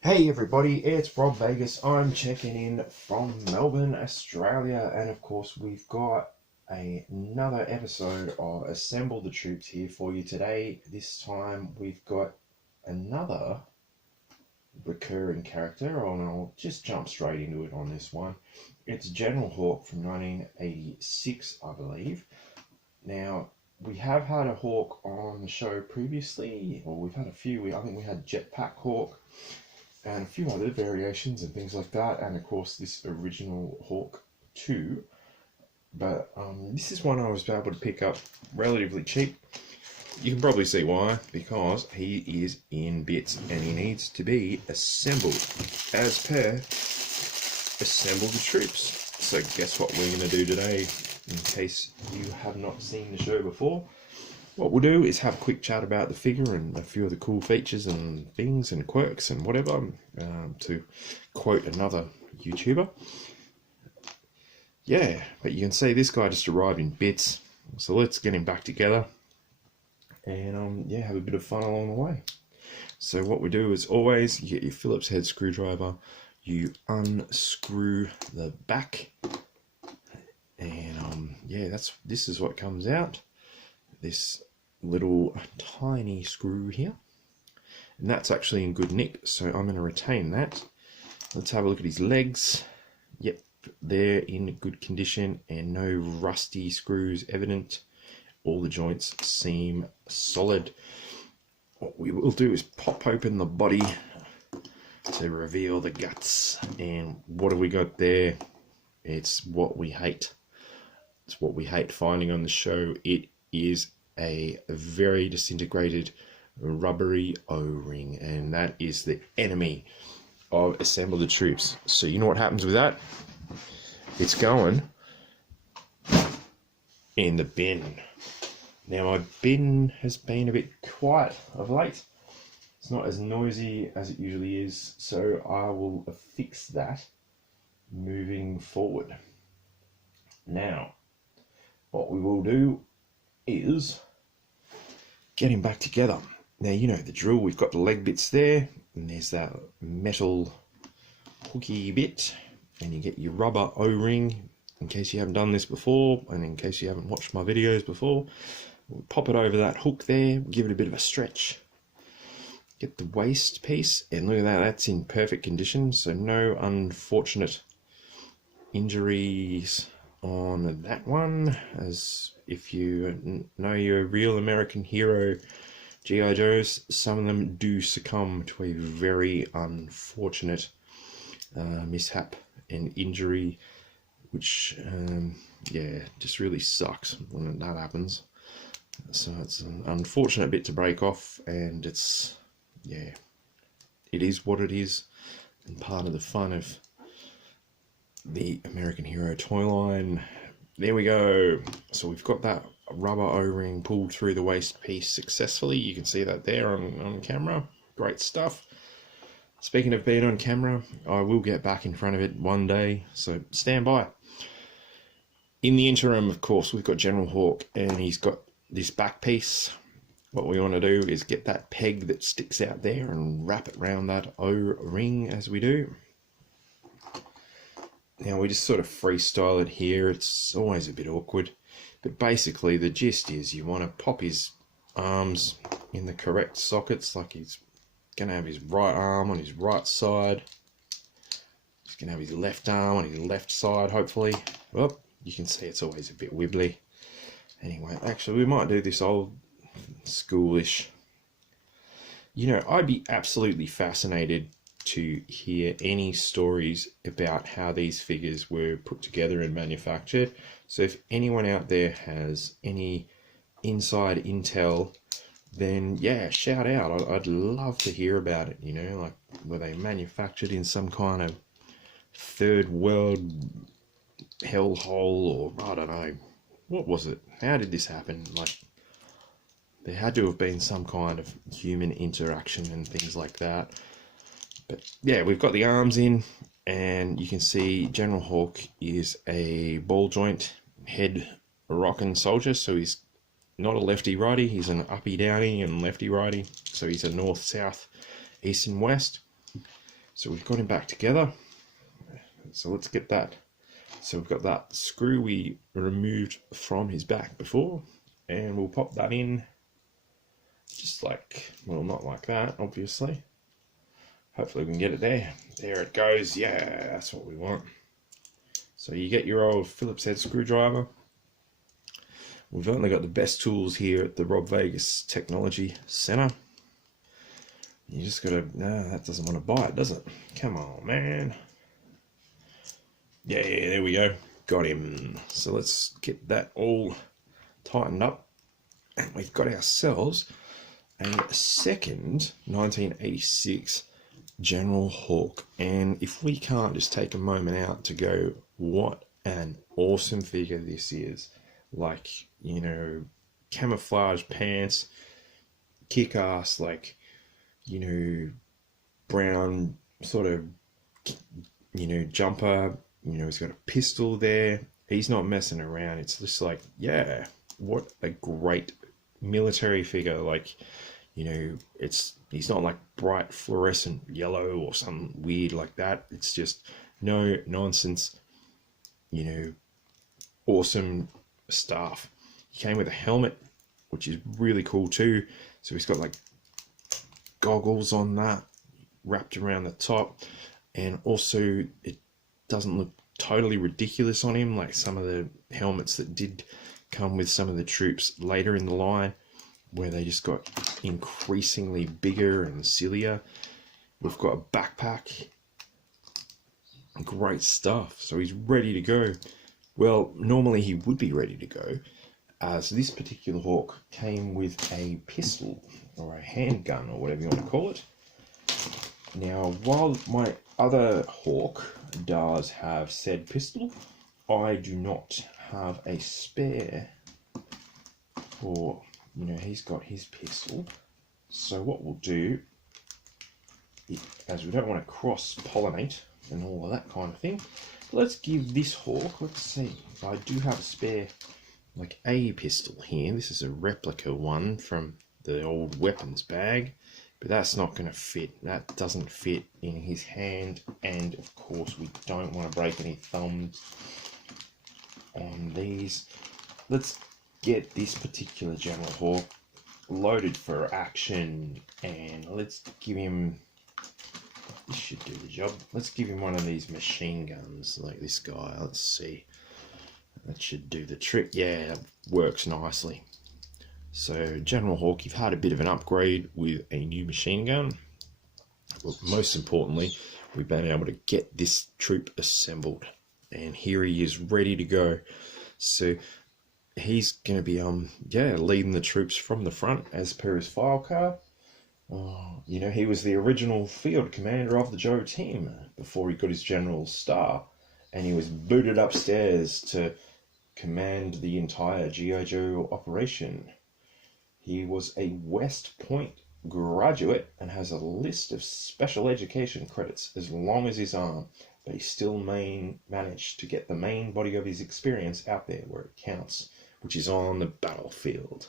Hey everybody, it's Rob Vegas. I'm checking in from Melbourne, Australia, and of course we've got another episode of Assemble the Troops here for you today. This time we've got another recurring character, and I'll just jump straight into it on this one. It's General Hawk from 1986, I believe. Now, we have had a Hawk on the show previously, or we've had a few. I think we had Jetpack Hawk and a few other variations and things like that, and of course this original Hawk 2. But this is one I was able to pick up relatively cheap. You can probably see why, because he is in bits and he needs to be assembled as per Assemble the Troops. So guess what we're going to do today, in case you have not seen the show before. What we'll do is have a quick chat about the figure and a few of the cool features and things and quirks and whatever, to quote another YouTuber. Yeah, but you can see this guy just arrived in bits, so let's get him back together and yeah, have a bit of fun along the way. So what we do is always, you get your Phillips head screwdriver, you unscrew the back, and yeah, this is what comes out. This little tiny screw here, and that's actually in good nick, so I'm going to retain that. Let's have a look at his legs. Yep, they're in good condition and no rusty screws evident. All the joints seem solid. What we will do is pop open the body to reveal the guts, and what have we got there? It's what we hate. It's what we hate finding on the show. It is a very disintegrated rubbery O-ring, and that is the enemy of Assemble the Troops. So you know what happens with that? It's going in the bin. Now my bin has been a bit quiet of late. It's not as noisy as it usually is, so I will fix that moving forward. Now, what we will do is get him back together. Now, you know the drill. We've got the leg bits there, and there's that metal hooky bit, and you get your rubber O-ring, in case you haven't done this before, and in case you haven't watched my videos before. We'll pop it over that hook there, give it a bit of a stretch, get the waist piece, and look at that, that's in perfect condition, so no unfortunate injuries on that one. As if you know your real American hero GI Joes, some of them do succumb to a very unfortunate mishap and injury, which yeah, just really sucks when that happens. So it's an unfortunate bit to break off, and it's, yeah, it is what it is, and part of the fun of the American Hero toy line. There we go. So we've got that rubber O-ring pulled through the waist piece successfully. You can see that there on camera. Great stuff. Speaking of being on camera, I will get back in front of it one day, so stand by. In the interim, of course, we've got General Hawk, and he's got this back piece. What we want to do is get that peg that sticks out there and wrap it around that O-ring as we do. Now we just sort of freestyle it here. It's always a bit awkward, but basically the gist is you want to pop his arms in the correct sockets, like he's going to have his right arm on his right side. He's going to have his left arm on his left side, hopefully. Well, you can see it's always a bit wibbly. Anyway, actually we might do this old schoolish. You know, I'd be absolutely fascinated to hear any stories about how these figures were put together and manufactured. So if anyone out there has any inside intel, then yeah, shout out. I'd love to hear about it. You know, like, were they manufactured in some kind of third world hellhole, or I don't know, what was it? How did this happen? Like, there had to have been some kind of human interaction and things like that. But yeah, we've got the arms in, and you can see General Hawk is a ball joint head rockin' soldier, so he's not a lefty righty, he's an uppy downy and lefty righty, so he's a north, south, east and west. So we've got him back together. So let's get that. So we've got that screw we removed from his back before, and we'll pop that in just like, well, not like that, obviously. Hopefully we can get it there. There it goes. Yeah, that's what we want. So you get your old Phillips head screwdriver. We've only got the best tools here at the Rob Vegas Technology Center. You just gotta, no, that doesn't want to bite, does it? Come on, man. Yeah, there we go. Got him. So let's get that all tightened up. And we've got ourselves a second 1986 General Hawk. And if we can't just take a moment out to go, what an awesome figure this is. Like, you know, camouflage pants, kick-ass, like, you know, brown sort of, you know, jumper. You know, he's got a pistol there. He's not messing around. It's just like, yeah, what a great military figure. Like, you know, he's not like bright fluorescent yellow or something weird like that. It's just no nonsense, you know, awesome stuff. He came with a helmet, which is really cool too. So he's got like goggles on that wrapped around the top, and also it doesn't look totally ridiculous on him like some of the helmets that did come with some of the troops later in the line, where they just got increasingly bigger and sillier. We've got a backpack. Great stuff. So he's ready to go. Well, normally he would be ready to go, as this particular Hawk came with a pistol or a handgun or whatever you want to call it. Now, while my other Hawk does have said pistol, I do not have a spare for, you know, he's got his pistol. So what we'll do, as we don't want to cross-pollinate and all of that kind of thing, let's give this Hawk, let's see, I do have a spare, like a pistol here. This is a replica one from the old weapons bag, but that's not going to fit. That doesn't fit in his hand, and of course we don't want to break any thumbs on these. Let's get this particular General Hawk loaded for action, and let's give him, this should do the job. Let's give him one of these machine guns like this guy. Let's see. That should do the trick. Yeah, that works nicely. So General Hawk, you've had a bit of an upgrade with a new machine gun. But most importantly, we've been able to get this troop assembled. And here he is ready to go. So he's going to be leading the troops from the front as per his file card. You know, he was the original field commander of the GiJoe team before he got his general star, and he was booted upstairs to command the entire GiJoe operation. He was a West Point graduate and has a list of special education credits as long as his arm, but he still managed to get the main body of his experience out there where it counts, which is on the battlefield.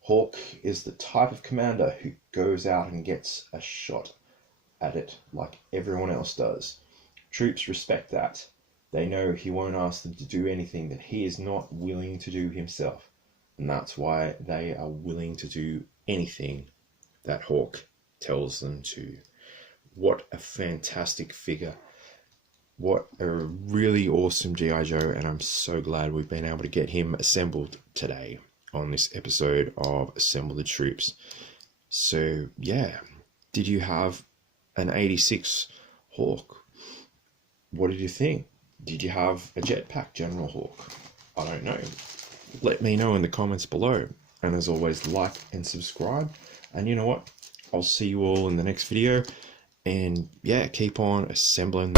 Hawk is the type of commander who goes out and gets a shot at it like everyone else does. Troops respect that. They know he won't ask them to do anything that he is not willing to do himself. And that's why they are willing to do anything that Hawk tells them to. What a fantastic figure. What a really awesome G.I. Joe, and I'm so glad we've been able to get him assembled today on this episode of Assemble the Troops. So yeah, did you have an 86 Hawk? What did you think? Did you have a Jetpack General Hawk? I don't know. Let me know in the comments below. And as always, like and subscribe. And you know what? I'll see you all in the next video. And yeah, keep on assembling.